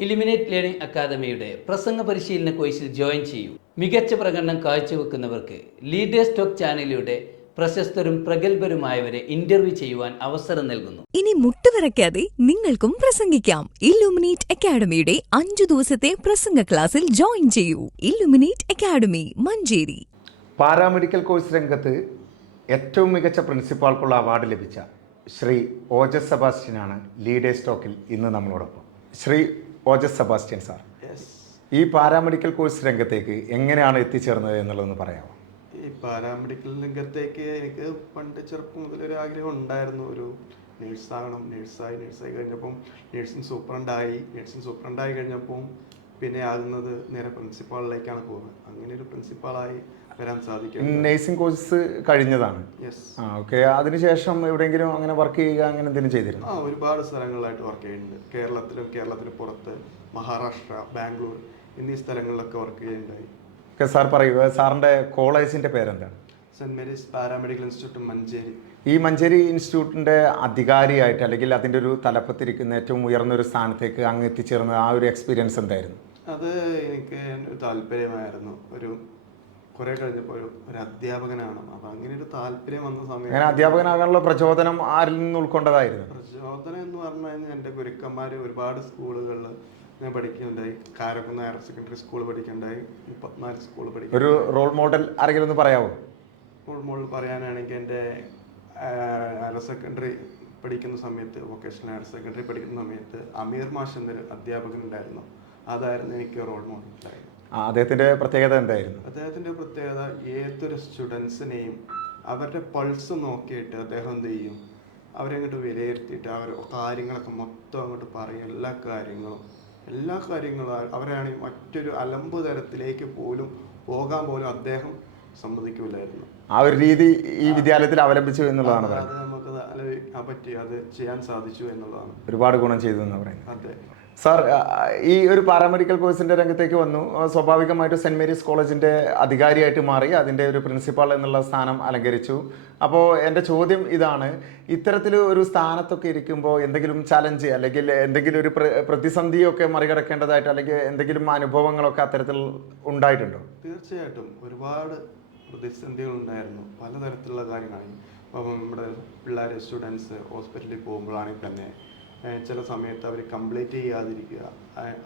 Eliminate learning അക്കാദമിയുടെ പ്രസംഗ പരിശീലന കോഴ്സിൽ ജോയിൻ ചെയ്യൂ. മികച്ച പ്രകടനം കാഴ്ചവെക്കുന്നവർക്ക് ലീഡേഴ്സ് ടോക്ക് ചാനലിലൂടെ പ്രശസ്തരും പ്രഗത്ഭരുമായവരെ ഇന്റർവ്യൂ ചെയ്യുവാൻ അവസരം നൽകുന്നു. ഇനി മുട്ടുവിറക്കാതെ നിങ്ങൾക്കും പ്രസംഗിക്കാം. ഇല്ലുമിനേറ്റ് അക്കാദമിയുടെ അഞ്ചു ദിവസത്തെ പ്രസംഗ ക്ലാസ്സിൽ ജോയിൻ ചെയ്യൂ. Illuminate Academy Manjeri. Paramedical course രംഗത്ത് ഏറ്റവും മികച്ച പ്രിൻസിപ്പാൾക്കുള്ള അവാർഡ് ലഭിച്ച ശ്രീ ഓജസ് സെബാസ്റ്റ്യനാണ് ലീഡേഴ്സ് ടോക്കിൽ ഇന്ന് നമ്മളോടൊപ്പം. ശ്രീ ഓജസ് സെബാസ്റ്റ്യൻ സാർ. ഈ പാരാമെഡിക്കൽ കോഴ്സ് രംഗത്തേക്ക് എങ്ങനെയാണ് എത്തിച്ചേർന്നത് എന്നുള്ളതെന്ന് പറയാമോ? ഈ പാരാമെഡിക്കൽ രംഗത്തേക്ക് എനിക്ക് പണ്ട് ചെറുപ്പം മുതൽ ഒരു ആഗ്രഹം ഉണ്ടായിരുന്നു. ഒരു നേഴ്സാകണം. നേഴ്സായി നേഴ്സായി കഴിഞ്ഞപ്പം നേഴ്സിംഗ് സൂപ്രണ്ടായി. നേഴ്സിംഗ് സൂപ്രണ്ടായി കഴിഞ്ഞപ്പം പിന്നെ ആകുന്നത് നേരെ പ്രിൻസിപ്പാളിലേക്കാണ് പോകുന്നത്. അങ്ങനെ ഒരു പ്രിൻസിപ്പാളായി വരാൻ സാധിക്കും. നേഴ്സിംഗ് കോഴ്സ് കഴിഞ്ഞതാണ്. ആ ഓക്കെ. അതിനുശേഷം എവിടെയെങ്കിലും അങ്ങനെ വർക്ക് ചെയ്യുക അങ്ങനെ എന്തെങ്കിലും ചെയ്തിരുന്നു? ആ ഒരുപാട് സ്ഥലങ്ങളിലായിട്ട് വർക്ക് ചെയ്യുന്നുണ്ട്. കേരളത്തിലും കേരളത്തിന് പുറത്ത് മഹാരാഷ്ട്ര ബാംഗ്ലൂർ എന്നീ സ്ഥലങ്ങളിലൊക്കെ വർക്ക് ചെയ്യുന്നുണ്ടായി. ഓക്കെ സാർ പറയുക സാറിന്റെ കോളേജിന്റെ പേരെന്താണ്? Saint Mary's paramedical institute Manjeri. ഈ മഞ്ചേരി ഇൻസ്റ്റിറ്റ്യൂട്ടിന്റെ അധികാരിയായിട്ട് അല്ലെങ്കിൽ അതിന്റെ ഒരു തലപ്പത്തിരിക്കുന്ന ഏറ്റവും ഉയർന്ന ഒരു സ്ഥാനത്തേക്ക് അങ്ങ് എത്തിച്ചേർന്ന ആ ഒരു എക്സ്പീരിയൻസ് എന്തായിരുന്നു? അത് എനിക്ക് ഒരു താല്പര്യമായിരുന്നു. ഒരു കുറെ കഴിഞ്ഞപ്പോൾ ഒരു അധ്യാപകനാണ്. അപ്പൊ അങ്ങനെ ഒരു താല്പര്യം വന്ന അങ്ങനെ സമയത്ത് അധ്യാപകനാകാനുള്ള പ്രചോദനം ആരിൽ നിന്ന് ഉൾക്കൊണ്ടതായിരുന്നു? പ്രചോദനം എന്ന് പറഞ്ഞു കഴിഞ്ഞാൽ എന്റെ ഗുരുക്കന്മാർ ഒരുപാട് സ്കൂളുകളിൽ ഞാൻ പഠിക്കുന്നുണ്ടായി കാരക്കുന്ന് ഹയർ സെക്കൻഡറി സ്കൂൾ പഠിക്കുന്നുണ്ടായി മുപ്പത്തിനാല് സ്കൂൾ പഠിക്കും ഒരു റോൾ മോഡൽ ആരെങ്കിലും ഒന്ന് പറയാമോ മോഡൽ പറയാനാണെങ്കിൽ എന്റെ ഹയർ സെക്കൻഡറി പഠിക്കുന്ന സമയത്ത് വൊക്കേഷണൽ ഹയർ സെക്കൻഡറി പഠിക്കുന്ന സമയത്ത് അമീർ മാഷ് എന്നൊരു അധ്യാപകൻ ഉണ്ടായിരുന്നു. അതായിരുന്നു എനിക്ക് റോൾ മോഡൽ ആ, അദ്ദേഹത്തിന്റെ പ്രത്യേകത എന്തായിരുന്നു? അദ്ദേഹത്തിന്റെ പ്രത്യേകത ഏതൊരു സ്റ്റുഡൻസിനെയും അവരുടെ പൾസ് നോക്കിയിട്ട് അദ്ദേഹം എന്ത് ചെയ്യും? അവരെ അങ്ങോട്ട് വിലയിരുത്തിയിട്ട് അവർ കാര്യങ്ങളൊക്കെ മൊത്തം അങ്ങോട്ട് പറയും. എല്ലാ കാര്യങ്ങളും. എല്ലാ കാര്യങ്ങളും അവരാണെങ്കിൽ മറ്റൊരു അലമ്പ് തരത്തിലേക്ക് പോലും പോകാൻ പോലും അദ്ദേഹം സമ്മതിക്കില്ലായിരുന്നു. ആ ഒരു രീതി ഈ വിദ്യാലയത്തിൽ അവലംബിച്ചു എന്നുള്ളതാണ് അത് നമുക്ക് പറ്റി അത് ചെയ്യാൻ സാധിച്ചു എന്നുള്ളതാണ്. ഒരുപാട് ഗുണം ചെയ്തു എന്ന് പറയുന്നത്. അതെ. സാർ ഈ ഒരു പാരാമെഡിക്കൽ കോഴ്സിന്റെ രംഗത്തേക്ക് വന്നു. സ്വാഭാവികമായിട്ട് സെന്റ് മേരീസ് കോളേജിന്റെ അധികാരിയായിട്ട് മാറി അതിന്റെ ഒരു പ്രിൻസിപ്പാൾ എന്നുള്ള സ്ഥാനം അലങ്കരിച്ചു. അപ്പോൾ എന്റെ ചോദ്യം ഇതാണ് ഇത്തരത്തിൽ ഒരു സ്ഥാനത്തൊക്കെ ഇരിക്കുമ്പോൾ എന്തെങ്കിലും ചലഞ്ച് അല്ലെങ്കിൽ എന്തെങ്കിലും ഒരു പ്രതിസന്ധിയൊക്കെ മറികടക്കേണ്ടതായിട്ട് അല്ലെങ്കിൽ എന്തെങ്കിലും അനുഭവങ്ങളൊക്കെ അത്തരത്തിൽ ഉണ്ടായിട്ടുണ്ടോ? തീർച്ചയായിട്ടും ഒരുപാട് പ്രതിസന്ധികൾ ഉണ്ടായിരുന്നു പലതരത്തിലുള്ള കാര്യങ്ങളാണ്. അപ്പം നമ്മുടെ പിള്ളേർ സ്റ്റുഡൻസ് ഹോസ്പിറ്റലിൽ പോകുമ്പോഴാണെങ്കിൽ തന്നെ ചില സമയത്ത് അവർ കംപ്ലീറ്റ് ചെയ്യാതിരിക്കുക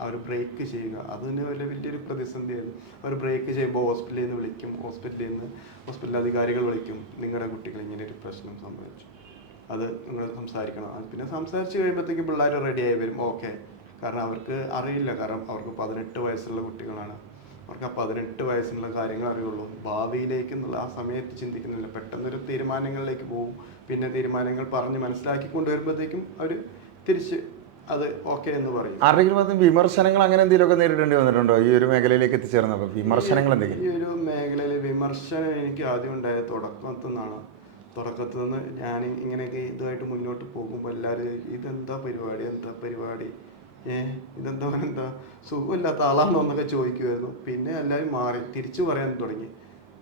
അവർ ബ്രേക്ക് ചെയ്യുക. അത് തന്നെ വലിയ വലിയൊരു പ്രതിസന്ധിയായിരുന്നു. അവർ ബ്രേക്ക് ചെയ്യുമ്പോൾ ഹോസ്പിറ്റലിൽ നിന്ന് വിളിക്കും. ഹോസ്പിറ്റലിൽ നിന്ന് ഹോസ്പിറ്റൽ അധികാരികൾ വിളിക്കും. നിങ്ങളുടെ കുട്ടികൾ ഇങ്ങനെ ഒരു പ്രശ്നം സംഭവിച്ചു. അത് നിങ്ങൾ സംസാരിക്കണം. പിന്നെ സംസാരിച്ച് കഴിയുമ്പോഴത്തേക്ക് പിള്ളേർ റെഡിയായി വരും. ഓക്കെ. കാരണം അവർക്ക് അറിയില്ല. കാരണം അവർക്ക് പതിനെട്ട് വയസ്സുള്ള കുട്ടികളാണ്. അവർക്ക് ആ പതിനെട്ട് വയസ്സിനുള്ള കാര്യങ്ങൾ അറിയുള്ളൂ. ഭാവിയിലേക്ക് എന്നുള്ള ആ സമയത്ത് ചിന്തിക്കുന്നില്ല. പെട്ടെന്നൊരു തീരുമാനങ്ങളിലേക്ക് പോകും. പിന്നെ തീരുമാനങ്ങൾ പറഞ്ഞ് മനസ്സിലാക്കി കൊണ്ടുവരുമ്പോഴത്തേക്കും അവർ തിരിച്ച് അത് ഓക്കെ എന്ന് പറയും. ആരെങ്കിലും വിമർശനങ്ങൾ അങ്ങനെ എന്തെങ്കിലുമൊക്കെ നേരിടേണ്ടി വന്നിട്ടുണ്ടോ? ഈ ഒരു മേഖലയിലേക്ക് എത്തിച്ചേർന്നപ്പോൾ വിമർശനങ്ങൾ എന്തെങ്കിലും? ഈ ഒരു മേഖലയിൽ വിമർശനം എനിക്ക് ആദ്യം ഉണ്ടായ തുടക്കത്തു നിന്നാണ്. തുടക്കത്തു നിന്ന് ഞാൻ ഇങ്ങനെയൊക്കെ ഇതുമായിട്ട് മുന്നോട്ട് പോകുമ്പോൾ എല്ലാവരും ഇതെന്താ പരിപാടി? എന്താ പരിപാടി? ഏ ഇതെന്താ? എന്താ സുഖമില്ലാത്ത ആളാണോ എന്നൊക്കെ ചോദിക്കുമായിരുന്നു പിന്നെ എല്ലാവരും മാറി. തിരിച്ചു പറയാൻ തുടങ്ങി.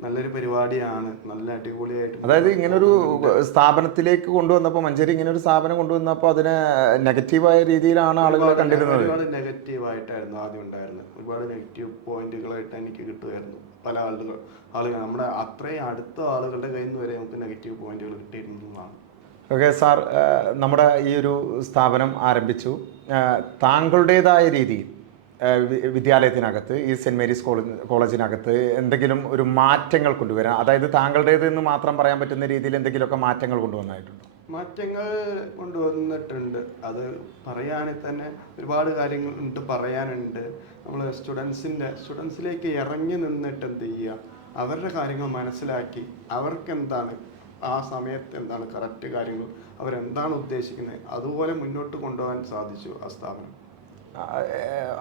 നല്ലൊരു പരിപാടിയാണ്. നല്ല അടിപൊളിയായിട്ട് അതായത് ഇങ്ങനെ ഒരു സ്ഥാപനത്തിലേക്ക് കൊണ്ടുവന്നപ്പോൾ മഞ്ചേരി ഇങ്ങനെ ഒരു സ്ഥാപനം കൊണ്ടുവന്നപ്പോൾ അതിനെ നെഗറ്റീവായ രീതിയിലാണ് ആളുകൾ കണ്ടിരുന്നത്. ഒരുപാട് നെഗറ്റീവ് ആയിട്ടായിരുന്നു ആദ്യം ഉണ്ടായിരുന്നത്. ഒരുപാട് നെഗറ്റീവ് പോയിന്റുകളായിട്ട് എനിക്ക് കിട്ടുമായിരുന്നു. പല ആളുകൾ ആളുകൾ നമ്മുടെ അത്രയും അടുത്ത ആളുകളുടെ കയ്യിൽ നിന്ന് വരെ നമുക്ക് നെഗറ്റീവ് പോയിന്റുകൾ കിട്ടിയിരുന്നതാണ് ഓക്കെ സാർ നമ്മുടെ ഈ ഒരു സ്ഥാപനം ആരംഭിച്ചു. താങ്കളുടേതായ രീതിയിൽ വിദ്യാലയത്തിനകത്ത് ഈ സെന്റ് മേരീസ് കോളേജ് കോളേജിനകത്ത് എന്തെങ്കിലും ഒരു മാറ്റങ്ങൾ കൊണ്ടുവരാൻ അതായത് താങ്കളുടേത് എന്ന് മാത്രം പറയാൻ പറ്റുന്ന രീതിയിൽ എന്തെങ്കിലുമൊക്കെ മാറ്റങ്ങൾ കൊണ്ടുവന്നായിട്ടുണ്ടോ? മാറ്റങ്ങൾ കൊണ്ടുവന്നിട്ടുണ്ട്. അത് പറയുകയാണെങ്കിൽ തന്നെ ഒരുപാട് കാര്യങ്ങൾ ഉണ്ട് പറയാനുണ്ട്. നമ്മൾ സ്റ്റുഡൻസിന്റെ സ്റ്റുഡൻസിലേക്ക് ഇറങ്ങി നിന്നിട്ട് എന്ത് ചെയ്യുക? അവരുടെ കാര്യങ്ങൾ മനസ്സിലാക്കി അവർക്ക് എന്താണ് ആ സമയത്ത് എന്താണ് കറക്റ്റ് കാര്യങ്ങൾ അവരെന്താണ് ഉദ്ദേശിക്കുന്നത്? അതുപോലെ മുന്നോട്ട് കൊണ്ടുപോകാൻ സാധിച്ചു ആ സ്ഥാപനം.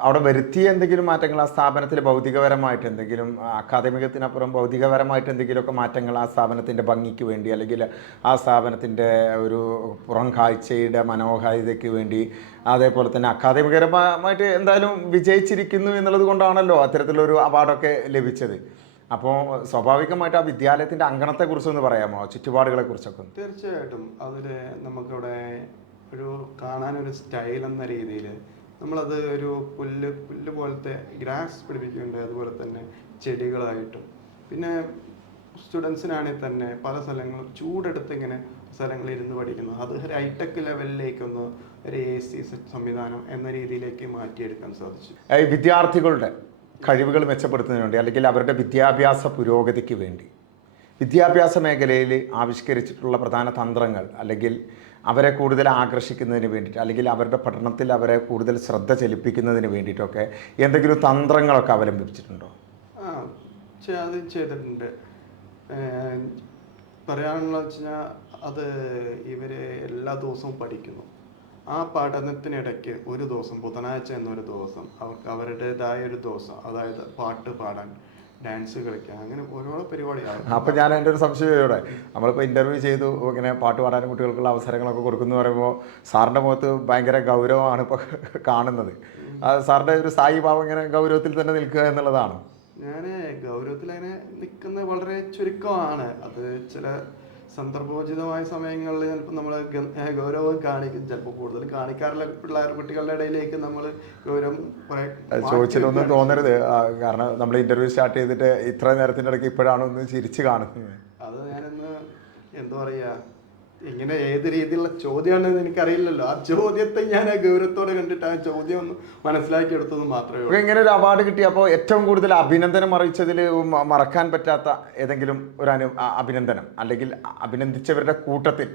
അവിടെ വരുത്തിയ എന്തെങ്കിലും മാറ്റങ്ങൾ ആ സ്ഥാപനത്തിൽ ഭൗതികപരമായിട്ട് എന്തെങ്കിലും അക്കാദമികത്തിനപ്പുറം ഭൗതികപരമായിട്ട് എന്തെങ്കിലുമൊക്കെ മാറ്റങ്ങൾ ആ സ്ഥാപനത്തിന്റെ ഭംഗിക്ക് വേണ്ടി അല്ലെങ്കിൽ ആ സ്ഥാപനത്തിന്റെ ഒരു പുറം കാഴ്ചയുടെ മനോഹാരിതയ്ക്ക് വേണ്ടി അതേപോലെ തന്നെ അക്കാദമികപരമായിട്ട് എന്തായാലും വിജയിച്ചിരിക്കുന്നു എന്നുള്ളത് കൊണ്ടാണല്ലോ അത്തരത്തിലൊരു അവാർഡൊക്കെ ലഭിച്ചത്. അപ്പോൾ സ്വാഭാവികമായിട്ട് ആ വിദ്യാലയത്തിന്റെ അങ്കണത്തെക്കുറിച്ചൊന്ന് പറയാമോ? ചുറ്റുപാടുകളെ കുറിച്ചൊക്കെ തീർച്ചയായിട്ടും. അതിൽ നമുക്കിവിടെ ഒരു കാണാനൊരു സ്റ്റൈൽ എന്ന രീതിയിൽ നമ്മളത് ഒരു പുല്ല് പുല്ല് പോലത്തെ ഗ്രാസ് പിടിപ്പിക്കുന്നുണ്ട്. അതുപോലെ തന്നെ ചെടികളായിട്ടും. പിന്നെ സ്റ്റുഡൻസിനാണെങ്കിൽ തന്നെ പല സ്ഥലങ്ങളും ചൂടെടുത്ത് ഇങ്ങനെ സ്ഥലങ്ങളിൽ ഇരുന്ന് പഠിക്കുന്നു. അത് ഒരു ഹൈടെക് ലെവലിലേക്കൊന്ന് ഒരു എ സി സംവിധാനം എന്ന രീതിയിലേക്ക് മാറ്റിയെടുക്കാൻ സാധിച്ചു. വിദ്യാർത്ഥികളുടെ കഴിവുകൾ മെച്ചപ്പെടുത്തുന്നതിന് വേണ്ടി അല്ലെങ്കിൽ അവരുടെ വിദ്യാഭ്യാസ പുരോഗതിക്ക് വേണ്ടി. വിദ്യാഭ്യാസ മേഖലയിൽ ആവിഷ്കരിച്ചിട്ടുള്ള പ്രധാന തന്ത്രങ്ങൾ അല്ലെങ്കിൽ അവരെ കൂടുതൽ ആകർഷിക്കുന്നതിന് വേണ്ടിയിട്ട് അല്ലെങ്കിൽ അവരുടെ പഠനത്തിൽ അവരെ കൂടുതൽ ശ്രദ്ധ ചെലുപ്പിക്കുന്നതിന് വേണ്ടിയിട്ടൊക്കെ എന്തെങ്കിലും തന്ത്രങ്ങളൊക്കെ അവലംബിച്ചിട്ടുണ്ടോ ആ അത് ചെയ്തിട്ടുണ്ട്. പറയാനുള്ള വെച്ച് കഴിഞ്ഞാൽ അത് ഇവർ എല്ലാ ദിവസവും പഠിക്കുന്നു. ആ പഠനത്തിനിടയ്ക്ക് ഒരു ദിവസം ബുധനാഴ്ച എന്നൊരു ദിവസം അവർക്ക് അവരുടേതായ ഒരു ദിവസം അതായത് പാട്ട് പാടാൻ ഡാൻസ് കളിക്കാൻ അങ്ങനെ ഓരോ പരിപാടിയാണ് അപ്പം ഞാൻ എന്റെ ഒരു സംശയം ഇവിടെ. നമ്മളിപ്പോൾ ഇന്റർവ്യൂ ചെയ്തു ഇങ്ങനെ പാട്ട് പാടാനും കുട്ടികൾക്കുള്ള അവസരങ്ങളൊക്കെ കൊടുക്കുന്നു പറയുമ്പോൾ സാറിന്റെ മുഖത്ത് ഭയങ്കര ഗൗരവമാണ് ഇപ്പോൾ കാണുന്നത്. സാറിന്റെ ഒരു സായി ഭാവം ഇങ്ങനെ ഗൗരവത്തിൽ തന്നെ നിൽക്കുക എന്നുള്ളതാണ്. ഞാൻ ഗൗരവത്തിൽ അങ്ങനെ നിൽക്കുന്നത് വളരെ ചുരുക്കമാണ്. അത് ചില സന്ദർഭോചിതമായ സമയങ്ങളിൽ ചിലപ്പോൾ നമ്മൾ ഗൗരവം കാണിക്കും ചിലപ്പോൾ കൂടുതൽ കാണിക്കാറില്ല പിള്ളേർ കുട്ടികളുടെ ഇടയിലേക്ക് നമ്മൾ ഗൗരവം കുറെ ചോദിച്ചിട്ടൊന്നും തോന്നരുത്. കാരണം നമ്മൾ ഇന്റർവ്യൂ സ്റ്റാർട്ട് ചെയ്തിട്ട് ഇത്ര നേരത്തിന്റെ ഇടയ്ക്ക് ഇപ്പോഴാണ് ഒന്ന് ചിരിച്ചു കാണുന്നത്? അത് ഞാനൊന്ന് എന്താ പറയാ ഇങ്ങനെ ഏത് രീതിയിലുള്ള ചോദ്യമാണെന്ന് എനിക്കറിയില്ലല്ലോ. ആ ചോദ്യത്തെ ഞാൻ ആ ഗൗരവത്തോടെ കണ്ടിട്ട് ആ ചോദ്യം ഒന്ന് മനസ്സിലാക്കി എടുത്തത് മാത്രമേ ഉള്ളൂ. ഇങ്ങനെ ഒരു അവാർഡ് കിട്ടി. അപ്പോൾ ഏറ്റവും കൂടുതൽ അഭിനന്ദനം അറിയിച്ചതിൽ മറക്കാൻ പറ്റാത്ത ഏതെങ്കിലും ഒരു അനു അഭിനന്ദനം അല്ലെങ്കിൽ അഭിനന്ദിച്ചവരുടെ കൂട്ടത്തിൽ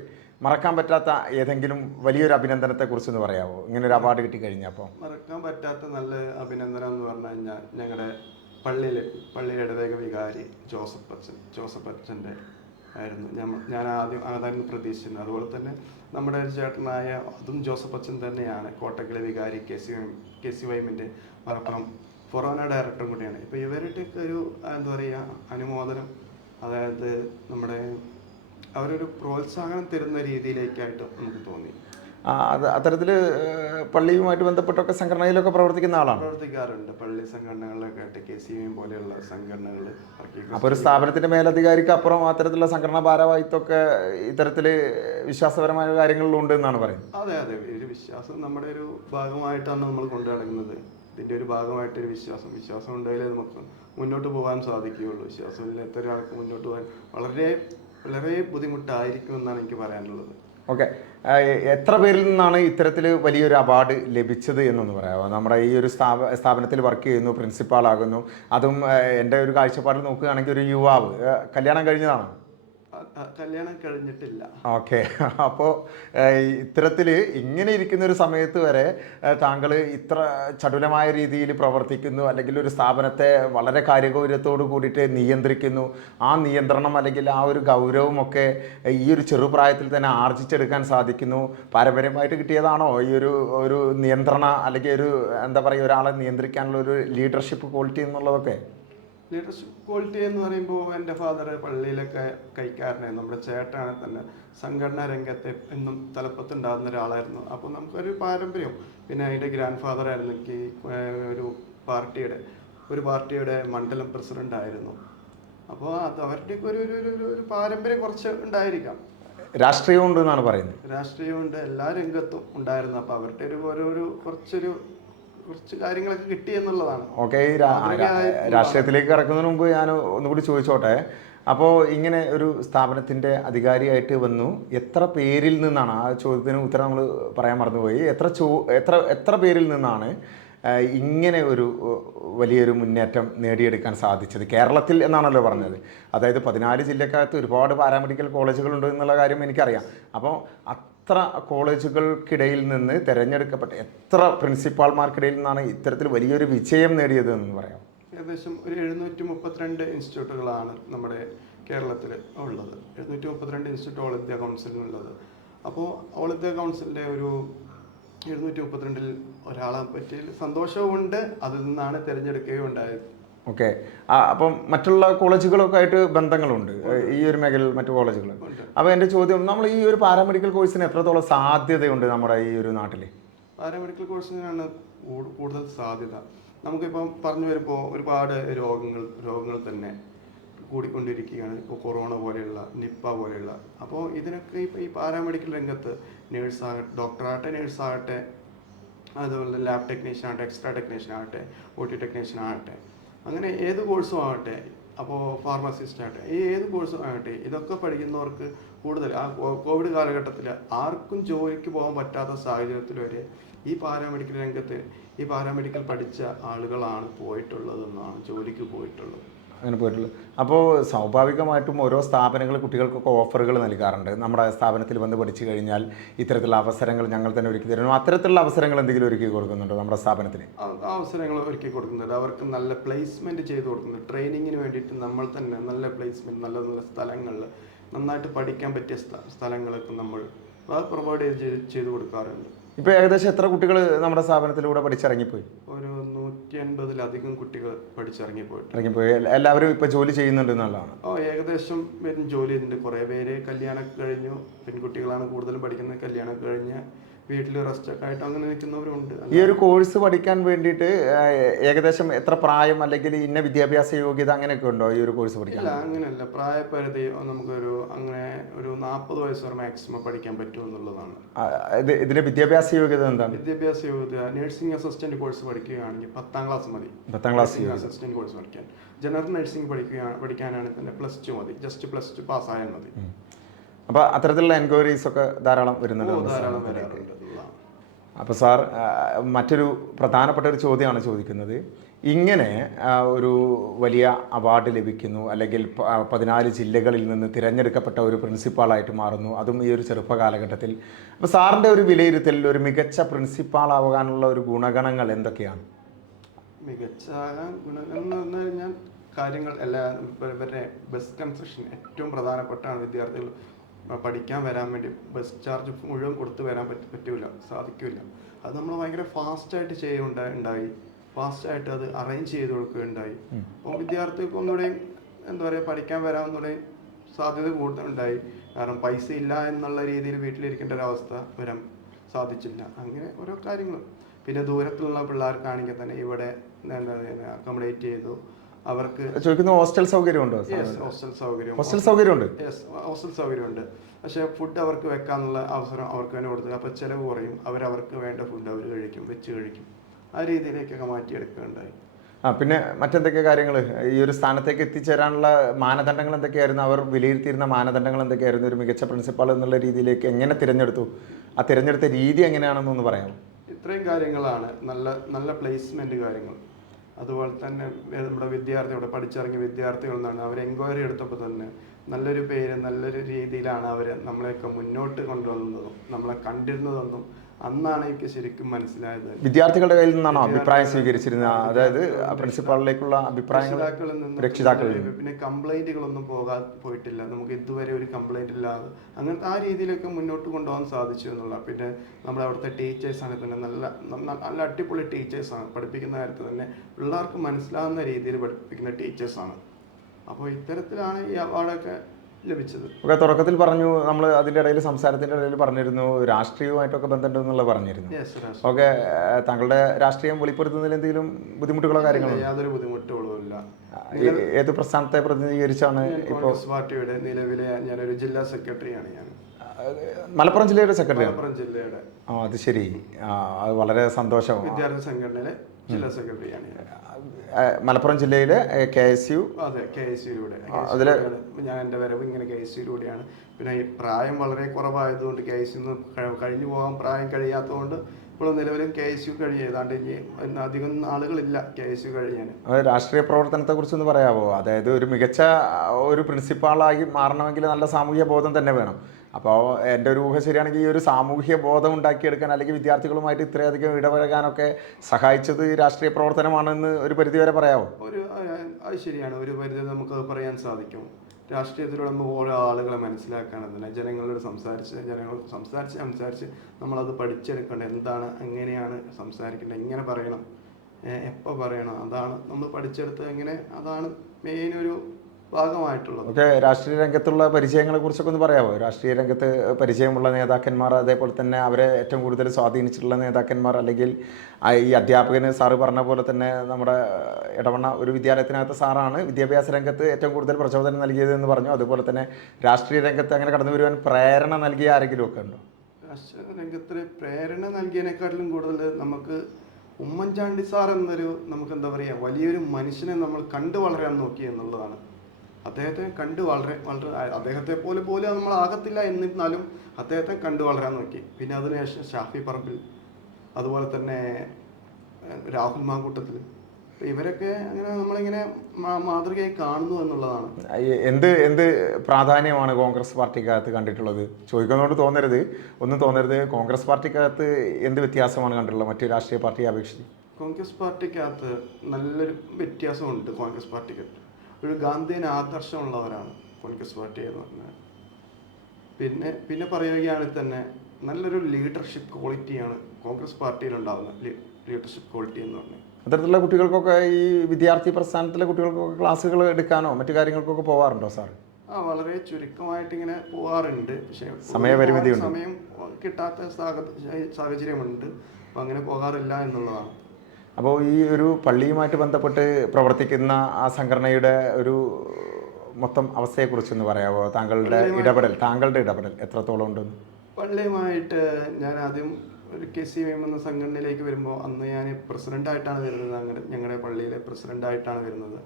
മറക്കാൻ പറ്റാത്ത ഏതെങ്കിലും വലിയൊരു അഭിനന്ദനത്തെ കുറിച്ച് ഒന്ന് പറയാമോ ഇങ്ങനെ ഒരു അവാർഡ് കിട്ടി കഴിഞ്ഞപ്പോൾ മറക്കാൻ പറ്റാത്ത നല്ല അഭിനന്ദനം എന്ന് പറഞ്ഞു കഴിഞ്ഞാൽ ഞങ്ങളുടെ പള്ളിയിലെ പള്ളിയുടെ ഇടവേക വികാരി ജോസഫ് അച്ഛൻ ജോസഫ് അച്ഛന്റെ ആയിരുന്നു. ഞാൻ ഞാൻ ആദ്യം അതായിരുന്നു പ്രതീക്ഷിച്ചിരുന്നത്. അതുപോലെ തന്നെ നമ്മുടെ ഒരു ചേട്ടനായ അതും ജോസഫ് അച്ഛൻ തന്നെയാണ് കോട്ടക്കിലെ വികാരി കെ സി കെ സി വൈമിന്റെ മലപ്പുറം ഫൊറോന ഡയറക്ടറും കൂടിയാണ്. ഇപ്പോൾ ഇവരുടെയൊക്കെ ഒരു എന്താ പറയുക അനുമോദനം അതായത് നമ്മുടെ അവരൊരു പ്രോത്സാഹനം തരുന്ന രീതിയിലേക്കായിട്ട് നമുക്ക് തോന്നി. അത് അത്തരത്തിൽ പള്ളിയുമായിട്ട് ബന്ധപ്പെട്ടൊക്കെ സംഘടനയിലൊക്കെ പ്രവർത്തിക്കുന്ന ആളാണ്? പ്രവർത്തിക്കാറുണ്ട്. പള്ളി സംഘടനകളിലൊക്കെ ആയിട്ട് കെ സി എം പോലെയുള്ള സംഘടനകൾ അപ്പോൾ ഒരു സ്ഥാപനത്തിന്റെ മേലധികാരിക്ക് അപ്പുറം അത്തരത്തിലുള്ള സംഘടനാ ഭാരവാഹിത്വമൊക്കെ ഇത്തരത്തിൽ വിശ്വാസപരമായ കാര്യങ്ങളിലുണ്ട് എന്നാണ് പറയുന്നത്. അതെ അതെ. ഒരു വിശ്വാസം നമ്മുടെ ഒരു ഭാഗമായിട്ടാണ് നമ്മൾ കൊണ്ടു നടക്കുന്നത്. ഇതിന്റെ ഒരു ഭാഗമായിട്ടൊരു വിശ്വാസം. വിശ്വാസം ഉണ്ടെങ്കിലേ നമുക്ക് മുന്നോട്ട് പോകാൻ സാധിക്കുകയുള്ളൂ. വിശ്വാസം ഇല്ലാത്ത ഒരാൾക്ക് മുന്നോട്ട് പോകാൻ വളരെ വളരെ ബുദ്ധിമുട്ടായിരിക്കും എന്നാണ് എനിക്ക് പറയാനുള്ളത്. ഓക്കെ. എത്ര പേരിൽ നിന്നാണ് ഇത്തരത്തിൽ വലിയൊരു അവാർഡ് ലഭിച്ചത് എന്നൊന്ന് പറയാമോ നമ്മുടെ ഈ ഒരു സ്ഥാപ സ്ഥാപനത്തിൽ വർക്ക് ചെയ്യുന്നു പ്രിൻസിപ്പാളാകുന്നു അതും എന്റെ ഒരു കാഴ്ചപ്പാടിൽ നോക്കുകയാണെങ്കിൽ ഒരു യുവാവ് കല്യാണം കഴിഞ്ഞതാണോ? കല്യാണം കഴിഞ്ഞിട്ടില്ല. ഓക്കെ. അപ്പോൾ ഇത്തരത്തിൽ ഇങ്ങനെ ഇരിക്കുന്ന ഒരു സമയത്ത് വരെ താങ്കൾ ഇത്ര ചടുലമായ രീതിയിൽ പ്രവർത്തിക്കുന്നു അല്ലെങ്കിൽ ഒരു സ്ഥാപനത്തെ വളരെ കാര്യഗൗരവത്തോട് കൂടിയിട്ട് നിയന്ത്രിക്കുന്നു. ആ നിയന്ത്രണം അല്ലെങ്കിൽ ആ ഒരു ഗൗരവമൊക്കെ ഈ ഒരു ചെറുപ്രായത്തിൽ തന്നെ ആർജിച്ചെടുക്കാൻ സാധിക്കുന്നു. പാരമ്പര്യമായിട്ട് കിട്ടിയതാണോ ഈ ഒരു ഒരു നിയന്ത്രണ അല്ലെങ്കിൽ ഒരു എന്താ പറയുക ഒരാളെ നിയന്ത്രിക്കാനുള്ള ഒരു ലീഡർഷിപ്പ് ക്വാളിറ്റി എന്നുള്ളതൊക്കെ? ലീഡർഷിപ്പ് ക്വാളിറ്റി എന്ന് പറയുമ്പോൾ എന്റെ ഫാദർ പള്ളിയിലൊക്കെ കൈക്കാരനായിരുന്നു നമ്മുടെ ചേട്ടനാണ് തന്നെ സംഘടനാ രംഗത്തെ എന്നും തലപ്പത്തുണ്ടാകുന്ന ഒരാളായിരുന്നു. അപ്പോൾ നമുക്കൊരു പാരമ്പര്യം. പിന്നെ അതിന്റെ ഗ്രാൻഡ് ഫാദർ ആയിരുന്നു എനിക്ക് ഒരു പാർട്ടിയുടെ ഒരു പാർട്ടിയുടെ മണ്ഡലം പ്രസിഡന്റ് ആയിരുന്നു. അപ്പോൾ അത് അവരുടെയൊക്കെ ഒരു ഒരു- ഒരു പാരമ്പര്യം കുറച്ച് ഉണ്ടായിരിക്കാം. രാഷ്ട്രീയം ഉണ്ട് എന്നാണ് പറയുന്നത്. രാഷ്ട്രീയമുണ്ട്. എല്ലാ രംഗത്തും ഉണ്ടായിരുന്നു. അപ്പോൾ അവരുടെ ഒരു ഓരോരു കുറച്ചൊരു കുറച്ച് കാര്യങ്ങളൊക്കെ കിട്ടി എന്നുള്ളതാണ്. ഓക്കെ ഈ രാഷ്ട്രീയത്തിലേക്ക് കിടക്കുന്നതിന് മുമ്പ് ഞാൻ ഒന്നുകൂടി ചോദിച്ചോട്ടെ? അപ്പോൾ ഇങ്ങനെ ഒരു സ്ഥാപനത്തിന്റെ അധികാരിയായിട്ട് വന്നു. എത്ര പേരിൽ നിന്നാണ്? ആ ചോദ്യത്തിന് ഉത്തരം നമ്മൾ പറയാൻ മറന്നുപോയി. എത്ര ചോ എത്ര എത്ര പേരിൽ നിന്നാണ് ഇങ്ങനെ ഒരു വലിയൊരു മുന്നേറ്റം നേടിയെടുക്കാൻ സാധിച്ചത്? കേരളത്തിൽ എന്നാണല്ലോ പറഞ്ഞത്. അതായത് പതിനാല് ജില്ലക്കകത്ത് ഒരുപാട് പാരാമെഡിക്കൽ കോളേജുകളുണ്ട് എന്നുള്ള കാര്യം എനിക്കറിയാം. അപ്പോൾ അത്ര കോളേജുകൾക്കിടയിൽ നിന്ന് തിരഞ്ഞെടുക്കപ്പെട്ട എത്ര പ്രിൻസിപ്പാൾമാർക്കിടയിൽ നിന്നാണ് ഇത്തരത്തിൽ വലിയൊരു വിജയം നേടിയത് എന്ന് പറയാം? ഏകദേശം ഒരു എഴുന്നൂറ്റി മുപ്പത്തിരണ്ട് ഇൻസ്റ്റിറ്റ്യൂട്ടുകളാണ് നമ്മുടെ കേരളത്തിൽ ഉള്ളത്. എഴുന്നൂറ്റി മുപ്പത്തിരണ്ട് ഇൻസ്റ്റിറ്റ്യൂട്ട് ഓൾ ഇന്ത്യ കൗൺസിലിനുള്ളത്. അപ്പോൾ ഓൾ ഇന്ത്യ കൗൺസിലിന്റെ ഒരു എഴുന്നൂറ്റി മുപ്പത്തിരണ്ടിൽ ഒരാളെ പറ്റി സന്തോഷവുമുണ്ട്. അതിൽ നിന്നാണ് തിരഞ്ഞെടുക്കുകയും ഉണ്ടായത് ഓക്കെ. അപ്പം മറ്റുള്ള കോളേജുകളൊക്കെ ആയിട്ട് ബന്ധങ്ങളുണ്ട്. ഈ ഒരു മേഖലയിൽ മറ്റു കോളേജുകൾ. അപ്പോൾ എന്റെ ചോദ്യം നമ്മൾ ഈ ഒരു പാരാമെഡിക്കൽ കോഴ്സിന് എത്രത്തോളം സാധ്യതയുണ്ട് നമ്മുടെ ഈ ഒരു നാട്ടിൽ പാരാമെഡിക്കൽ കോഴ്സിനാണ് കൂടു- കൂടുതൽ സാധ്യത. നമുക്കിപ്പം പറഞ്ഞു വരുമ്പോൾ ഒരുപാട് രോഗങ്ങൾ രോഗങ്ങൾ തന്നെ കൂടിക്കൊണ്ടിരിക്കുകയാണ്. ഇപ്പോൾ കൊറോണ പോലെയുള്ള നിപ്പ പോലെയുള്ള. അപ്പോൾ ഇതിനൊക്കെ ഇപ്പോൾ ഈ പാരാമെഡിക്കൽ രംഗത്ത് നേഴ്സാകട്ടെ ഡോക്ടറാകട്ടെ നേഴ്സാകട്ടെ അതുപോലെ ലാബ് ടെക്നീഷ്യൻ ആകട്ടെ എക്സ്ട്രാ ടെക്നീഷ്യൻ ആകട്ടെ ഒ ടി ടെക്നീഷ്യൻ ആകട്ടെ അങ്ങനെ ഏത് കോഴ്സും ആകട്ടെ അപ്പോൾ ഫാർമസിസ്റ്റ് ആകട്ടെ ഈ ഏത് കോഴ്സും ആകട്ടെ ഇതൊക്കെ പഠിക്കുന്നവർക്ക് കൂടുതൽ ആ കോവിഡ് കാലഘട്ടത്തിൽ ആർക്കും ജോലിക്ക് പോകാൻ പറ്റാത്ത സാഹചര്യത്തിൽ വരെ ഈ പാരാമെഡിക്കൽ രംഗത്ത് ഈ പാരാമെഡിക്കൽ പഠിച്ച ആളുകളാണ് പോയിട്ടുള്ളതെന്നാണ് ജോലിക്ക് പോയിട്ടുള്ളത്. അങ്ങനെ പോയിട്ടുള്ളൂ. അപ്പോൾ സ്വാഭാവികമായിട്ടും ഓരോ സ്ഥാപനങ്ങൾ കുട്ടികൾക്കൊക്കെ ഓഫറുകൾ നൽകാറുണ്ട്. നമ്മുടെ സ്ഥാപനത്തിൽ വന്ന് പഠിച്ചു കഴിഞ്ഞാൽ ഇത്തരത്തിലുള്ള അവസരങ്ങൾ ഞങ്ങൾ തന്നെ ഒരുക്കി തരുന്നു. അത്തരത്തിലുള്ള അവസരങ്ങൾ എന്തെങ്കിലും ഒരുക്കി കൊടുക്കുന്നുണ്ടോ നമ്മുടെ സ്ഥാപനത്തിന്? അവസരങ്ങൾ ഒരുക്കി കൊടുക്കുന്നുണ്ട്. അവർക്ക് നല്ല പ്ലേസ്മെന്റ് ചെയ്ത് കൊടുക്കുന്നുണ്ട്. ട്രെയിനിങ്ങിന് വേണ്ടിയിട്ട് നമ്മൾ തന്നെ നല്ല പ്ലേസ്മെന്റ് നല്ല നല്ല സ്ഥലങ്ങളിൽ നന്നായിട്ട് പഠിക്കാൻ പറ്റിയ സ്ഥ- സ്ഥലങ്ങളൊക്കെ നമ്മൾ പ്രൊവൈഡ് ചെയ്ത് കൊടുക്കാറുണ്ട്. ഇപ്പോൾ ഏകദേശം എത്ര കുട്ടികൾ നമ്മുടെ സ്ഥാപനത്തിലൂടെ പഠിച്ചിറങ്ങിപ്പോയി? ഒരു നൂറ്റി അൻപതിലധികം കുട്ടികൾ പഠിച്ചിറങ്ങിപ്പോയിട്ട് ഇറങ്ങിപ്പോയി. എല്ല- എല്ലാവരും ഇപ്പൊ ജോലി ചെയ്യുന്നുണ്ട് എന്നുള്ളതാണ്. ഓ ഏകദേശം വരും ജോലി ചെയ്യുന്നുണ്ട് കുറേ പേര് കല്യാണം കഴിഞ്ഞു. പെൺകുട്ടികളാണ് കൂടുതലും പഠിക്കുന്നത്. കല്യാണം കഴിഞ്ഞ് വീട്ടിൽ റെസ്റ്റ് ഒക്കെ ആയിട്ട് അങ്ങനെ നിൽക്കുന്നവരുണ്ട് ഈ ഒരു കോഴ്സ് പഠിക്കാൻ വേണ്ടിയിട്ട് ഏകദേശം എത്ര പ്രായം അല്ലെങ്കിൽ ഇന്ന വിദ്യാഭ്യാസ യോഗ്യത അങ്ങനെയൊക്കെ ഉണ്ടോ ഈ ഒരു കോഴ്സ് പഠിക്കാൻ? ഇല്ല അങ്ങനെയല്ല. പ്രായപരിധി നമുക്കൊരു അങ്ങനെ ഒരു നാൽപ്പത് വയസ്സ് വരെ മാക്സിമം പഠിക്കാൻ പറ്റും എന്നുള്ളതാണ്. ഇതിന്റെ വിദ്യാഭ്യാസ യോഗ്യത എന്താണ്? വിദ്യാഭ്യാസ യോഗ്യത നഴ്സിംഗ് അസിസ്റ്റന്റ് കോഴ്സ് പഠിക്കുകയാണെങ്കിൽ പത്താം ക്ലാസ് മതി. പത്താം ക്ലാസ് അസിസ്റ്റന്റ് കോഴ്സ് പഠിക്കാൻ. ജനറൽ നഴ്സിംഗ് പഠിക്കുക പഠിക്കാനാണ് തന്നെ പ്ലസ് ടു മതി. ജസ്റ്റ് പ്ലസ് ടു പാസ്സായാൽ മതി. അപ്പൊ അത്തരത്തിലുള്ള എൻക്വയറീസ് ഒക്കെ ധാരാളം വരുന്നുണ്ട് ധാരാളം വരാറുണ്ട്. അപ്പോൾ സാർ മറ്റൊരു പ്രധാനപ്പെട്ട ഒരു ചോദ്യമാണ് ചോദിക്കുന്നത്. ഇങ്ങനെ ഒരു വലിയ അവാർഡ് ലഭിക്കുന്നു അല്ലെങ്കിൽ പതിനാല് ജില്ലകളിൽ നിന്ന് തിരഞ്ഞെടുക്കപ്പെട്ട ഒരു പ്രിൻസിപ്പാളായിട്ട് മാറുന്നു അതും ഈ ഒരു ചെറുപ്പ കാലഘട്ടത്തിൽ അപ്പോൾ സാറിന്റെ ഒരു വിലയിരുത്തലിൽ ഒരു മികച്ച പ്രിൻസിപ്പാളാകാനുള്ള ഒരു ഗുണഗണങ്ങൾ എന്തൊക്കെയാണ്? മികച്ച ഗുണങ്ങൾ എന്ന് പറഞ്ഞു കഴിഞ്ഞാൽ കാര്യങ്ങൾ എല്ലാ ഇവരുടെ ബസ് കൺസ്ട്രക്ഷൻ ഏറ്റവും പ്രധാനപ്പെട്ടാണ് വിദ്യാർത്ഥികൾ പഠിക്കാൻ വരാൻ വേണ്ടി ബസ് ചാർജ് മുഴുവൻ കൊടുത്ത് വരാൻ പറ്റ പറ്റൂല സാധിക്കില്ല അത് നമ്മൾ ഭയങ്കര ഫാസ്റ്റായിട്ട് ചെയ്യുക ഉണ്ടായി ഫാസ്റ്റായിട്ട് അത് അറേഞ്ച് ചെയ്ത് കൊടുക്കുകയുണ്ടായി. അപ്പോൾ വിദ്യാർത്ഥികൾക്ക് ഒന്നുകൂടെയും എന്താ പറയുക പഠിക്കാൻ വരാൻ ഒന്നുകൂടെ സാധ്യത കൂടുതലുണ്ടായി. കാരണം പൈസ ഇല്ല എന്നുള്ള രീതിയിൽ വീട്ടിലിരിക്കേണ്ട ഒരു അവസ്ഥ വരാൻ സാധിച്ചില്ല. അങ്ങനെ ഓരോ കാര്യങ്ങളും. പിന്നെ ദൂരത്തുള്ള പിള്ളേർക്കാണെങ്കിൽ തന്നെ ഇവിടെ എന്താ അക്കോമഡേറ്റ് ചെയ്തു. അവർക്ക് ചോദിക്കുന്ന ഹോസ്റ്റൽ സൗകര്യം ഉണ്ടോ ഹോസ്റ്റൽ സൗകര്യം ഹോസ്റ്റൽ സൗകര്യമുണ്ട്? ഉണ്ട് ഹോസ്റ്റൽ സൗകര്യമുണ്ട്. പക്ഷേ ഫുഡ് അവർക്ക് വെക്കാനുള്ള അവസരം അവർക്ക് തന്നെ കൊടുത്തു അപ്പോൾ ചിലവ് കുറയും. അവർ അവർക്ക് വേണ്ട ഫുഡ് അവർ കഴിക്കും വെച്ച് കഴിക്കും. ആ രീതിയിലേക്കൊക്കെ മാറ്റിയെടുക്കുകയുണ്ടായി. ആ പിന്നെ മറ്റെന്തൊക്കെ കാര്യങ്ങൾ ഈ ഒരു സ്ഥാനത്തേക്ക് എത്തിച്ചേരാനുള്ള മാനദണ്ഡങ്ങൾ എന്തൊക്കെയായിരുന്നു? അവർ വിലയിരുത്തിയിരുന്ന മാനദണ്ഡങ്ങൾ എന്തൊക്കെയായിരുന്നു? ഒരു മികച്ച പ്രിൻസിപ്പാൾ എന്നുള്ള രീതിയിലേക്ക് എങ്ങനെ തിരഞ്ഞെടുത്തു? ആ തിരഞ്ഞെടുത്ത രീതി എങ്ങനെയാണെന്നൊന്ന് പറയാമോ? ഇത്രയും കാര്യങ്ങളാണ്. നല്ല നല്ല പ്ലേസ്മെന്റ് കാര്യങ്ങൾ. അതുപോലെ തന്നെ നമ്മുടെ വിദ്യാർത്ഥി ഇവിടെ പഠിച്ചിറങ്ങിയ വിദ്യാർത്ഥികൾ എന്നാണ് അവർ എൻക്വയറി എടുത്തപ്പോൾ തന്നെ നല്ലൊരു പേര് നല്ലൊരു രീതിയിലാണ് അവർ നമ്മളെയൊക്കെ മുന്നോട്ട് കൊണ്ടുവന്നതും നമ്മളെ കണ്ടിരുന്നതെന്നും അന്നാണ് എനിക്ക് ശരിക്കും മനസ്സിലായത്. വിദ്യാർത്ഥികളുടെ കയ്യിൽ നിന്നാണോ അഭിപ്രായം സ്വീകരിച്ചിരുന്ന അതായത് പ്രിൻസിപ്പാളിലേക്കുള്ള അഭിപ്രായങ്ങൾ രക്ഷിതാക്കളിൽ നിന്ന് പിന്നെ- കംപ്ലൈന്റുകളൊന്നും പോകാ പോയിട്ടില്ല. നമുക്ക് ഇതുവരെ ഒരു കംപ്ലൈന്റ് ഇല്ലാതെ അങ്ങനത്തെ ആ രീതിയിലൊക്കെ മുന്നോട്ട് കൊണ്ടുപോകാൻ സാധിച്ചു എന്നുള്ള പിന്നെ നമ്മുടെ അവിടുത്തെ ടീച്ചേഴ്സ് ആണ്. തന്നെ നല്ല നല്ല അടിപൊളി ടീച്ചേഴ്സ് ആണ്. പഠിപ്പിക്കുന്ന കാര്യത്തിൽ തന്നെ പിള്ളേർക്ക് മനസ്സിലാവുന്ന രീതിയിൽ പഠിപ്പിക്കുന്ന ടീച്ചേഴ്സ് ആണ്. അപ്പോൾ ഇത്തരത്തിലാണ് ഈ അവാർഡൊക്കെ ലഭിച്ചത്. ഒക്കെ തുടക്കത്തിൽ പറഞ്ഞു നമ്മൾ അതിന്റെ ഇടയിൽ സംസാരത്തിന്റെ ഇടയിൽ പറഞ്ഞിരുന്നു രാഷ്ട്രീയവുമായിട്ടൊക്കെ ബന്ധമുണ്ടെന്നുള്ള പറഞ്ഞിരുന്നു. ഓക്കെ താങ്കളുടെ രാഷ്ട്രീയം വെളിപ്പെടുത്തുന്നതിൽ എന്തെങ്കിലും ബുദ്ധിമുട്ടുകളോ കാര്യങ്ങളോ? യാതൊരു ബുദ്ധിമുട്ടുകളും ഇല്ല. ഏത് പ്രസ്ഥാനത്തെ പ്രതിനിധീകരിച്ചാണ് ഇപ്പോൾ കോൺഗ്രസ് പാർട്ടിയുടെ നിലവിലെ ഞാനൊരു ജില്ലാ സെക്രട്ടറിയാണ് ഞാൻ. മലപ്പുറം ജില്ലയുടെ സെക്രട്ടറി മലപ്പുറം ജില്ലയുടെ. ആ അത് ശരി. അത് വളരെ സന്തോഷം. വിദ്യാർത്ഥി സംഘടനയിലെ ജില്ലാ സെക്രട്ടറിയാണ് മലപ്പുറം ജില്ലയിലെ കെ എസ് യു? അതെ കെ എസ് യുയിലൂടെ അതിൽ ഞാൻ എന്റെ വരവ് ഇങ്ങനെ കെ എസ് യുയിലൂടെയാണ് പിന്നെ ഈ പ്രായം വളരെ കുറവായതുകൊണ്ട് കെ എസ് യുന്ന് കഴിഞ്ഞു പോകാൻ പ്രായം കഴിയാത്തതുകൊണ്ട് ഇപ്പോൾ നിലവിൽ കെ എസ് യു കഴിഞ്ഞ്. ഏതാണ്ട് ഇനി അധികം ആളുകളില്ല കെ എസ് യു കഴിഞ്ഞാൽ രാഷ്ട്രീയ പ്രവർത്തനത്തെ കുറിച്ച് ഒന്ന് പറയാമോ അതായത് ഒരു മികച്ച ഒരു പ്രിൻസിപ്പാളായി മാറണമെങ്കിൽ നല്ല സാമൂഹ്യ ബോധം തന്നെ വേണം. അപ്പോൾ എന്റെ ഒരു ഊഹം ശരിയാണെങ്കിൽ ഈ ഒരു സാമൂഹ്യ ബോധം ഉണ്ടാക്കിയെടുക്കാൻ അല്ലെങ്കിൽ വിദ്യാർത്ഥികളുമായിട്ട് ഇത്രയധികം ഇടപഴകാനൊക്കെ സഹായിച്ചത് ഈ രാഷ്ട്രീയ പ്രവർത്തനമാണെന്ന് ഒരു പരിധിവരെ പറയാമോ ഒരു അത് ശരിയാണ്. ഒരു പരിധി നമുക്ക് പറയാൻ സാധിക്കും. രാഷ്ട്രീയത്തിലൂടെ നമ്മൾ ഓരോ ആളുകളെ മനസ്സിലാക്കണം തന്നെ ജനങ്ങളോട് സംസാരിച്ച് ജനങ്ങൾ സംസാരിച്ച് സംസാരിച്ച് നമ്മളത് പഠിച്ചെടുക്കേണ്ടത് എന്താണ് എങ്ങനെയാണ് സംസാരിക്കേണ്ടത് എങ്ങനെ പറയണം. എപ്പോൾ പറയണം അതാണ് നമ്മൾ പഠിച്ചെടുത്ത് എങ്ങനെ അതാണ് മെയിൻ ഒരു ഭാഗമായിട്ടുള്ളത്. ഓക്കെ രാഷ്ട്രീയ രംഗത്തുള്ള പരിചയങ്ങളെ കുറിച്ചൊക്കെ ഒന്ന് പറയാമോ? രാഷ്ട്രീയ രംഗത്ത് പരിചയമുള്ള നേതാക്കന്മാർ അതേപോലെ തന്നെ അവരെ ഏറ്റവും കൂടുതൽ സ്വാധീനിച്ചിട്ടുള്ള നേതാക്കന്മാർ അല്ലെങ്കിൽ ഈ അധ്യാപകന് സാറ് പറഞ്ഞ പോലെ തന്നെ നമ്മുടെ ഇടവണ്ണ ഒരു വിദ്യാലയത്തിനകത്ത് സാറാണ് വിദ്യാഭ്യാസ രംഗത്ത് ഏറ്റവും കൂടുതൽ പ്രചോദനം നൽകിയത് എന്ന് പറഞ്ഞു. അതുപോലെ തന്നെ രാഷ്ട്രീയ രംഗത്ത് അങ്ങനെ കടന്നു വരുവാൻ പ്രേരണ നൽകിയ ആരെങ്കിലും ഒക്കെ ഉണ്ടോ? രാഷ്ട്രീയ രംഗത്ത് പ്രേരണ നൽകിയതിനെക്കാട്ടിലും കൂടുതൽ നമുക്ക് ഉമ്മൻചാണ്ടി സാർ എന്നൊരു നമുക്ക് എന്താ പറയുക വലിയൊരു മനുഷ്യനെ നമ്മൾ കണ്ടു വളരാൻ നോക്കി എന്നുള്ളതാണ്. അദ്ദേഹത്തെ കണ്ട് വളരെ വളരെ അദ്ദേഹത്തെ പോലെ പോലും നമ്മൾ ആകത്തില്ല എന്നിരുന്നാലും അദ്ദേഹത്തെ കണ്ട് വളരാൻ നോക്കി. പിന്നെ അതിനുശേഷം ഷാഫി പറമ്പിൽ അതുപോലെ തന്നെ രാഹുൽ മാങ്കൂട്ടത്തിൽ ഇവരൊക്കെ അങ്ങനെ നമ്മളിങ്ങനെ മാതൃകയായി കാണുന്നു എന്നുള്ളതാണ്. എന്ത് എന്ത് പ്രാധാന്യമാണ് കോൺഗ്രസ് പാർട്ടിക്കകത്ത് കണ്ടിട്ടുള്ളത്? ചോദിക്കുന്നതുകൊണ്ട് തോന്നരുത്. ഒന്നും തോന്നരുത്. കോൺഗ്രസ് പാർട്ടിക്കകത്ത് എന്ത് വ്യത്യാസമാണ് കണ്ടിട്ടുള്ളത്? മറ്റു രാഷ്ട്രീയ പാർട്ടിയെ അപേക്ഷിച്ച്. കോൺഗ്രസ് പാർട്ടിക്കകത്ത് നല്ലൊരു വ്യത്യാസമുണ്ട് കോൺഗ്രസ് പാർട്ടിക്ക് ഒരു ഗാന്ധിയൻ ആദർശമുള്ളവരാണ് കോൺഗ്രസ് പാർട്ടി എന്ന് പറഞ്ഞാൽ. പിന്നെ പിന്നെ പറയുകയാണെങ്കിൽ തന്നെ നല്ലൊരു ലീഡർഷിപ്പ് ക്വാളിറ്റിയാണ് കോൺഗ്രസ് പാർട്ടിയിൽ ഉണ്ടാകുന്ന ലീഡർഷിപ്പ് ക്വാളിറ്റി എന്ന് പറഞ്ഞാൽ. അത്തരത്തിലുള്ള കുട്ടികൾക്കൊക്കെ ഈ വിദ്യാർത്ഥി പ്രസ്ഥാനത്തിലെ കുട്ടികൾക്കൊക്കെ ക്ലാസ്സുകൾ എടുക്കാനോ മറ്റു കാര്യങ്ങൾക്കൊക്കെ പോകാറുണ്ടോ സാർ? ആ വളരെ ചുരുക്കമായിട്ട് ഇങ്ങനെ പോകാറുണ്ട് പക്ഷേ സമയപരിമിതി. സമയം കിട്ടാത്ത സാഹ- സാഹചര്യമുണ്ട്. അപ്പം അങ്ങനെ പോകാറില്ല എന്നുള്ളതാണ്. അപ്പോൾ ഈ ഒരു പള്ളിയുമായിട്ട് ബന്ധപ്പെട്ട് പ്രവർത്തിക്കുന്ന ആ സംഘടനയുടെ ഒരു മൊത്തം അവസ്ഥയെക്കുറിച്ചൊന്ന് പറയാമോ താങ്കളുടെ ഇടപെടൽ താങ്കളുടെ ഇടപെടൽ എത്രത്തോളം ഉണ്ടെന്ന് പള്ളിയുമായിട്ട് ഞാൻ ആദ്യം ഒരു കെ സി എം എന്ന സംഘടനയിലേക്ക് വരുമ്പോൾ അന്ന് ഞാൻ പ്രസിഡന്റായിട്ടാണ് വരുന്നത്. അങ്ങനെ ഞങ്ങളുടെ പള്ളിയിലെ പ്രസിഡന്റായിട്ടാണ് വരുന്നത്.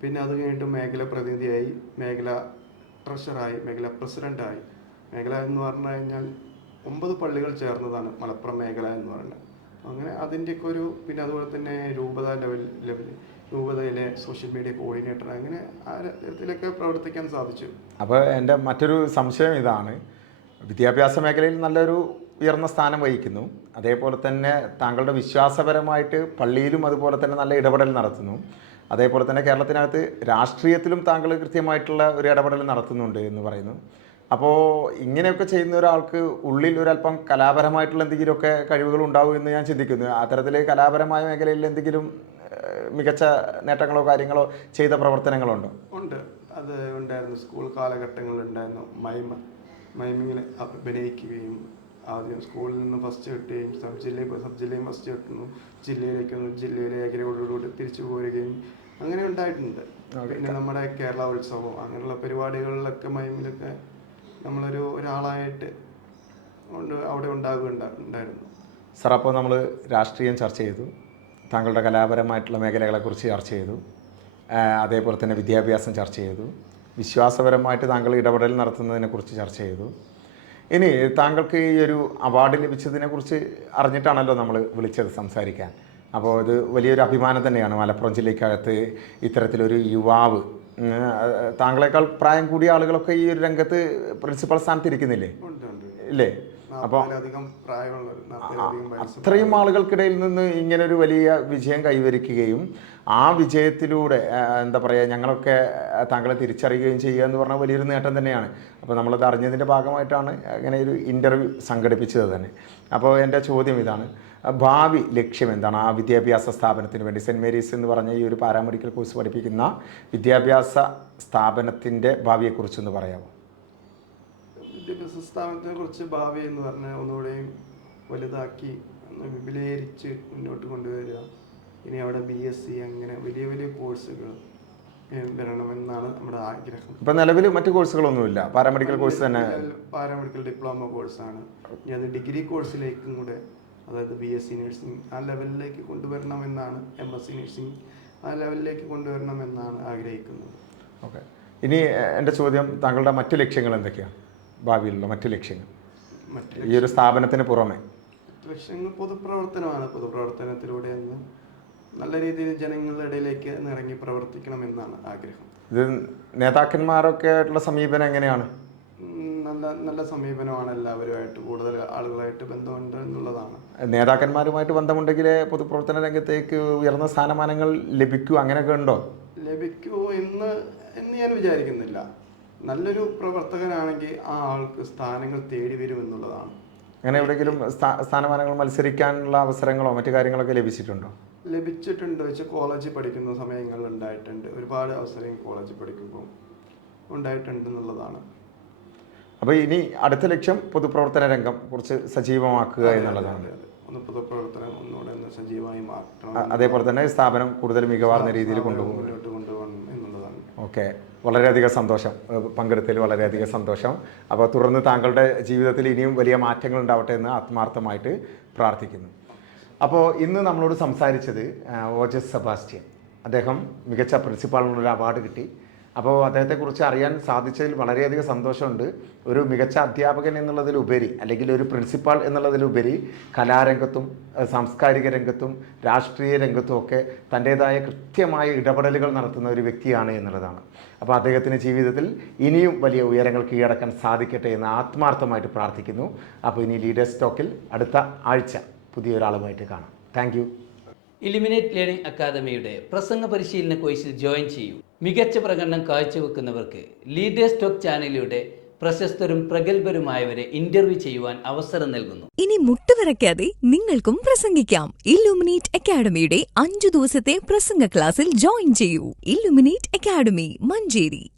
പിന്നെ അത് കഴിഞ്ഞിട്ട് മേഖല പ്രതിനിധിയായി മേഖല ട്രഷറായി മേഖല പ്രസിഡന്റായി മേഖല എന്ന് പറഞ്ഞു കഴിഞ്ഞാൽ ഒമ്പത് പള്ളികൾ ചേർന്നതാണ് മലപ്പുറം മേഖല എന്ന് പറയുന്നത്. അങ്ങനെ അതിന്റെയൊക്കെ ഒരു പിന്നെ അതുപോലെ തന്നെ രൂപത ലെവൽ ലെവൽ രൂപതയിലെ സോഷ്യൽ മീഡിയ കോർഡിനേറ്റർ അങ്ങനെ ആ തരത്തിലൊക്കെ പ്രവർത്തിക്കാൻ സാധിച്ചു. അപ്പോൾ എന്റെ മറ്റൊരു സംശയം ഇതാണ്. വിദ്യാഭ്യാസ മേഖലയിൽ നല്ലൊരു ഉയർന്ന സ്ഥാനം വഹിക്കുന്നു. അതേപോലെ തന്നെ താങ്കളുടെ വിശ്വാസപരമായിട്ട് പള്ളിയിലും അതുപോലെ തന്നെ നല്ല ഇടപെടൽ നടത്തുന്നു. അതേപോലെ തന്നെ കേരളത്തിനകത്ത് രാഷ്ട്രീയത്തിലും താങ്കൾ കൃത്യമായിട്ടുള്ള ഒരു ഇടപെടൽ നടത്തുന്നുണ്ട് എന്ന് പറയുന്നു. അപ്പോൾ ഇങ്ങനെയൊക്കെ ചെയ്യുന്ന ഒരാൾക്ക് ഉള്ളിൽ ഒരല്പം കലാപരമായിട്ടുള്ള എന്തെങ്കിലുമൊക്കെ കഴിവുകൾ ഉണ്ടാവും എന്ന് ഞാൻ ചിന്തിക്കുന്നു. അത്തരത്തിൽ കലാപരമായ മേഖലയിൽ എന്തെങ്കിലും മികച്ച നേട്ടങ്ങളോ കാര്യങ്ങളോ ചെയ്ത പ്രവർത്തനങ്ങളുണ്ടോ? ഉണ്ട്. അത് ഉണ്ടായിരുന്നു. സ്കൂൾ കാലഘട്ടങ്ങളിലുണ്ടായിരുന്നു മൈമ മൈമിങ്ങിൽ അഭിനയിക്കുകയും ആദ്യം സ്കൂളിൽ നിന്ന് ഫസ്റ്റ് കിട്ടുകയും സബ് ജില്ലയിൽ സബ് ജില്ലയും ഫസ്റ്റ് കിട്ടുന്നു. ജില്ലയിലേക്ക് വന്നു, ജില്ലയിലെ ഏകരയോടുകൂടി തിരിച്ചു പോരുകയും അങ്ങനെ ഉണ്ടായിട്ടുണ്ട്. പിന്നെ നമ്മുടെ കേരള ഉത്സവം അങ്ങനെയുള്ള പരിപാടികളിലൊക്കെ മൈമിലൊക്കെ നമ്മളൊരു ഒരാളായിട്ട് കൊണ്ട് അവിടെ ഉണ്ടാകുക ഉണ്ടായിരുന്നു. സാർ അപ്പോൾ നമ്മൾ രാഷ്ട്രീയം ചർച്ച ചെയ്തു. താങ്കളുടെ കലാപരമായിട്ടുള്ള മേഖലകളെക്കുറിച്ച് ചർച്ച ചെയ്തു. അതേപോലെ തന്നെ വിദ്യാഭ്യാസം ചർച്ച ചെയ്തു. വിശ്വാസപരമായിട്ട് താങ്കൾ ഇടപെടൽ നടത്തുന്നതിനെക്കുറിച്ച് ചർച്ച ചെയ്തു. ഇനി താങ്കൾക്ക് ഈ ഒരു അവാർഡ് ലഭിച്ചതിനെക്കുറിച്ച് അറിഞ്ഞിട്ടാണല്ലോ നമ്മൾ വിളിച്ചത് സംസാരിക്കാൻ. അപ്പോൾ ഇത് വലിയൊരു അഭിമാനം തന്നെയാണ് മലപ്പുറം ജില്ലയ്ക്കകത്ത് ഇത്തരത്തിലൊരു യുവാവ് താങ്കളെക്കാൾ പ്രായം കൂടിയ ആളുകളൊക്കെ ഈ ഒരു രംഗത്ത് പ്രിൻസിപ്പൽ സ്ഥാനത്ത് ഇരിക്കുന്നില്ലേ? ഇല്ലേ? അപ്പോൾ അത്രയും ആളുകൾക്കിടയിൽ നിന്ന് ഇങ്ങനെ ഒരു വലിയ വിജയം കൈവരിക്കുകയും ആ വിജയത്തിലൂടെ എന്താ പറയുക ഞങ്ങളൊക്കെ താങ്കളെ തിരിച്ചറിയുകയും ചെയ്യുക എന്ന് പറഞ്ഞാൽ വലിയൊരു നേട്ടം തന്നെയാണ്. അപ്പോൾ നമ്മളത് അറിഞ്ഞതിന്റെ ഭാഗമായിട്ടാണ് അങ്ങനെ ഒരു ഇന്റർവ്യൂ സംഘടിപ്പിച്ചത് തന്നെ. അപ്പോൾ എന്റെ ചോദ്യം ഇതാണ്. ഭാവി ലക്ഷ്യം എന്താണ്? ആ വിദ്യാഭ്യാസ സ്ഥാപനത്തിന് വേണ്ടി സെന്റ് മേരീസ് എന്ന് പറഞ്ഞ ഈ ഒരു പാരാമെഡിക്കൽ കോഴ്സ് പഠിപ്പിക്കുന്ന വിദ്യാഭ്യാസ സ്ഥാപനത്തിന്റെ ഭാവിയെക്കുറിച്ചൊന്ന് പറയാമോ? വിദ്യാഭ്യാസ സ്ഥാപനത്തിനെ കുറിച്ച് ഭാവി എന്ന് പറഞ്ഞാൽ ഒന്നുകൂടെയും വലുതാക്കി വിപുലീകരിച്ച് മുന്നോട്ട് കൊണ്ടുവരിക. ഇനി അവിടെ ബി എസ് സി അങ്ങനെ വലിയ വലിയ കോഴ്സുകൾ വരണമെന്നാണ് നമ്മുടെ ആഗ്രഹം. ഇപ്പം നിലവിൽ മറ്റു കോഴ്സുകളൊന്നുമില്ല. പാരാമെഡിക്കൽ കോഴ്സ് തന്നെ പാരാമെഡിക്കൽ ഡിപ്ലോമ കോഴ്സാണ്. ഇനി അത് ഡിഗ്രി കോഴ്സിലേക്കും കൂടെ അതായത് ബി എസ് സി നഴ്സിംഗ് ആ ലെവലിലേക്ക് കൊണ്ടുവരണമെന്നാണ് എം എസ് സി നഴ്സിംഗ് ആ ലെവലിലേക്ക് കൊണ്ടുവരണമെന്നാണ് ആഗ്രഹിക്കുന്നത്. ഓക്കെ ഇനി എന്റെ ചോദ്യം താങ്കളുടെ മറ്റു ലക്ഷ്യങ്ങൾ എന്തൊക്കെയാണ് ഭാവിയിലുള്ള മറ്റു ലക്ഷ്യങ്ങൾ. മറ്റ് ഈ ഒരു സ്ഥാപനത്തിന് പുറമെ. ലക്ഷ്യങ്ങൾ പൊതുപ്രവർത്തനമാണ്. പൊതുപ്രവർത്തനത്തിലൂടെ ഒന്ന് നല്ല രീതിയിൽ ജനങ്ങളുടെ ഇടയിലേക്ക് ഇറങ്ങി പ്രവർത്തിക്കണം എന്നാണ് ആഗ്രഹം. ഇത് നേതാക്കന്മാരൊക്കെ ആയിട്ടുള്ള സമീപനം എങ്ങനെയാണ്? നല്ല നല്ല സമീപനമാണ് എല്ലാവരുമായിട്ട് കൂടുതൽ ആളുകളായിട്ട് ബന്ധമുണ്ട് എന്നുള്ളതാണ്. നേതാക്കന്മാരുമായിട്ട് ബന്ധമുണ്ടെങ്കിലേ പൊതുപ്രവർത്തന രംഗത്തേക്ക് ഉയർന്ന സ്ഥാനമാനങ്ങൾ ലഭിക്കൂ അങ്ങനെയൊക്കെ ഉണ്ടോ? ലഭിക്കൂ എന്ന് എന്ന് ഞാൻ വിചാരിക്കുന്നില്ല. നല്ലൊരു പ്രവർത്തകനാണെങ്കിൽ ആ ആൾക്ക് സ്ഥാനങ്ങൾ തേടി വരും എന്നുള്ളതാണ്. അങ്ങനെ എവിടെയെങ്കിലും സ്ഥാനമാനങ്ങൾ മത്സരിക്കാനുള്ള അവസരങ്ങളോ മറ്റു കാര്യങ്ങളൊക്കെ ലഭിച്ചിട്ടുണ്ടോ? ലഭിച്ചിട്ടുണ്ട്. വെച്ച് കോളേജിൽ പഠിക്കുന്ന സമയങ്ങളിൽ ഉണ്ടായിട്ടുണ്ട്. ഒരുപാട് അവസരങ്ങൾ കോളേജിൽ പഠിക്കുമ്പോൾ ഉണ്ടായിട്ടുണ്ട് എന്നുള്ളതാണ്. അപ്പോൾ ഇനി അടുത്ത ലക്ഷ്യം പൊതുപ്രവർത്തന രംഗം കുറച്ച് സജീവമാക്കുക എന്നുള്ളതാണ്. ഒന്ന് പൊതുപ്രവർത്തനം ഒന്നുകൂടെ ഒന്ന് സജീവമായി മാറ്റണം. അതേപോലെ തന്നെ സ്ഥാപനം കൂടുതൽ മികവാർന്ന രീതിയിൽ കൊണ്ടുപോകും. മുന്നോട്ട് കൊണ്ടുപോകണം എന്നുള്ളതാണ്. ഓക്കെ. വളരെയധികം സന്തോഷം. പങ്കെടുത്തതിൽ വളരെയധികം സന്തോഷം. അപ്പോൾ തുടർന്ന് താങ്കളുടെ ജീവിതത്തിൽ ഇനിയും വലിയ മാറ്റങ്ങൾ ഉണ്ടാവട്ടെ എന്ന് ആത്മാർത്ഥമായിട്ട് പ്രാർത്ഥിക്കുന്നു. അപ്പോൾ ഇന്ന് നമ്മളോട് സംസാരിച്ചത് ഓജസ് സെബാസ്റ്റ്യൻ. അദ്ദേഹം മികച്ച പ്രിൻസിപ്പാളിനുള്ള അവാർഡ് കിട്ടി. അപ്പോൾ അദ്ദേഹത്തെക്കുറിച്ച് അറിയാൻ സാധിച്ചതിൽ വളരെയധികം സന്തോഷമുണ്ട്. ഒരു മികച്ച അധ്യാപകൻ എന്നുള്ളതിലുപരി അല്ലെങ്കിൽ ഒരു പ്രിൻസിപ്പാൾ എന്നുള്ളതിലുപരി കലാരംഗത്തും സാംസ്കാരിക രംഗത്തും രാഷ്ട്രീയ രംഗത്തും ഒക്കെ തന്റേതായ കൃത്യമായ ഇടപെടലുകൾ നടത്തുന്ന ഒരു വ്യക്തിയാണ് എന്നുള്ളതാണ്. അപ്പോൾ അദ്ദേഹത്തിന്റെ ജീവിതത്തിൽ ഇനിയും വലിയ ഉയരങ്ങൾ കീഴടക്കാൻ സാധിക്കട്ടെ എന്ന് ആത്മാർത്ഥമായിട്ട് പ്രാർത്ഥിക്കുന്നു. അപ്പോൾ ഇനി ലീഡേഴ്സ് ടോക്കിൽ അടുത്ത ആഴ്ച പുതിയൊരാളുമായിട്ട് കാണാം. താങ്ക് യു ഇലിമിനേറ്റ് ലേണിംഗ് അക്കാദമിയുടെ പ്രസംഗ പരിശീലന കോഴ്സിൽ ജോയിൻ ചെയ്യൂ. മികച്ച പ്രകടനം കാഴ്ചവെക്കുന്നവർക്ക് ലീഡേഴ്സ് ടോക്ക് ചാനലിലൂടെ പ്രശസ്തരും പ്രഗത്ഭരുമായവരെ ഇന്റർവ്യൂ ചെയ്യുവാൻ അവസരം നൽകുന്നു. ഇനി മുട്ടുവിറക്കാതെ നിങ്ങൾക്കും പ്രസംഗിക്കാം. ഇല്ലുമിനേറ്റ് അക്കാഡമിയുടെ അഞ്ചു ദിവസത്തെ പ്രസംഗ ക്ലാസ്സിൽ ജോയിൻ ചെയ്യൂ. Illuminate academy Manjeri.